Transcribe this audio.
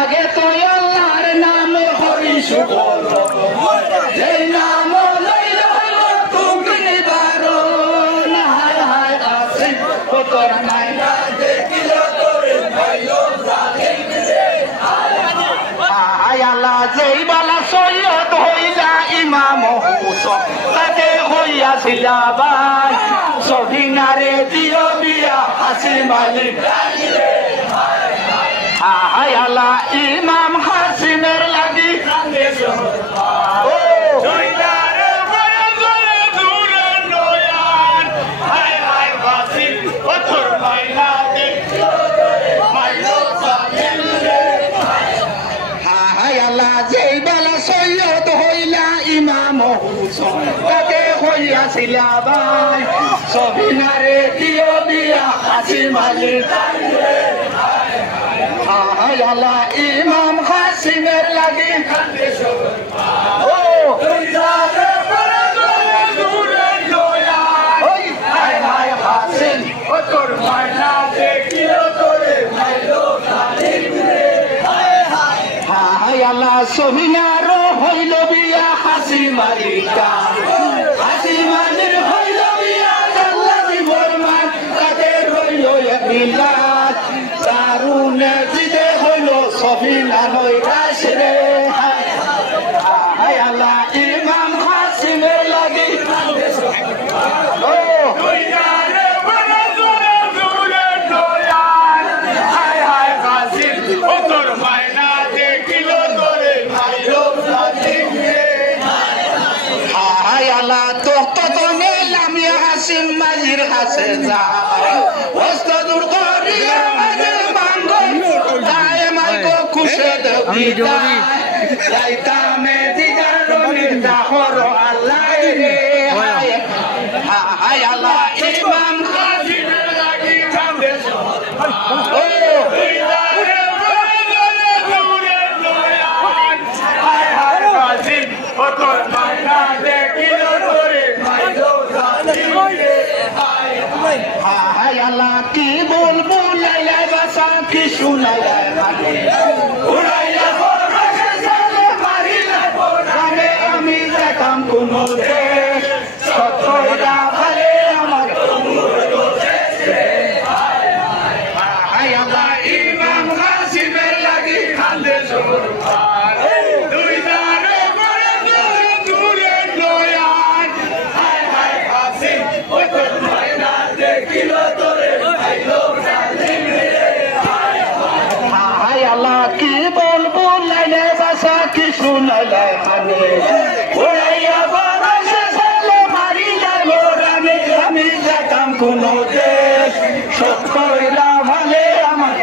আগে তো আল্লাহর নাম হরি শুকর এই নাম লইল তুমি নিবারণ হায় হায় আসি তোর মাইনা দেখিল তোরে ভাইল হায় আল্লাহ যেই বালা সৈয়দ হইলা ইমাম হুসেন তাকে হইয়াছিল ভাই সভিনারে দিও বিয়া হাসি মালিক হায় আল্লাহ ইমাম হাসিনের লাগি হায় আল্লাহ যেই বেলা সৈয়দ হইলা ইমাম হুসেন তাকে হইয়াছিল ভাই সবিনারে দিও বিয়া হাসি মালিক হায় আল্লাহ ইমাম হাসিনের লাগি সবিনার হইল বিয়া হাসি মালিকা হাসি মালির হইল বিয়া জাল্লাদি বরমান তাকে হইল বিলাস দারুনে জিদে হইল সবিনা নই রাশরে হায় আল্লাহ ইমাম হাসিমের লাগি মাঝির হাসে যায় অস্ত দূর করিয়া মাঝে মাঙ্গ যায় মাইগ খুশে দেবি যাইতামে দিগারণের দাহর আল্লাহ রে হায় আল্লাহ ইমাম হাসিমের লাগি কান্দে ও হায় হায় হাসিম ও তোর মাইনা দেখিল তোরে মাইলো হায় আল্লাহ কি বলবো লাইলা বাসা কি শুনাইলা মানে উড়াইলা বরবাসে চলে মারিলা বরামে আমি যেতাম কোন দেশ সত্যইরা ভালে আমার হায় আল্লাহ ইমাম হাসিমের লাগি কান্দে সরকার দুই দারে করে দূরে নয়ান হায় হায় হাসিম ওই তো মাইনা দেখিল তোরে ভাইলো জালিম রে হায় আল্লাহ কি বলবো লাইলে বাসা কি শুনাইলা মানে ওরাইয়া বরসে চলে মারিলা গোরামে আমি যেতাম কোন দেশ সত্যইরা ভালে আমার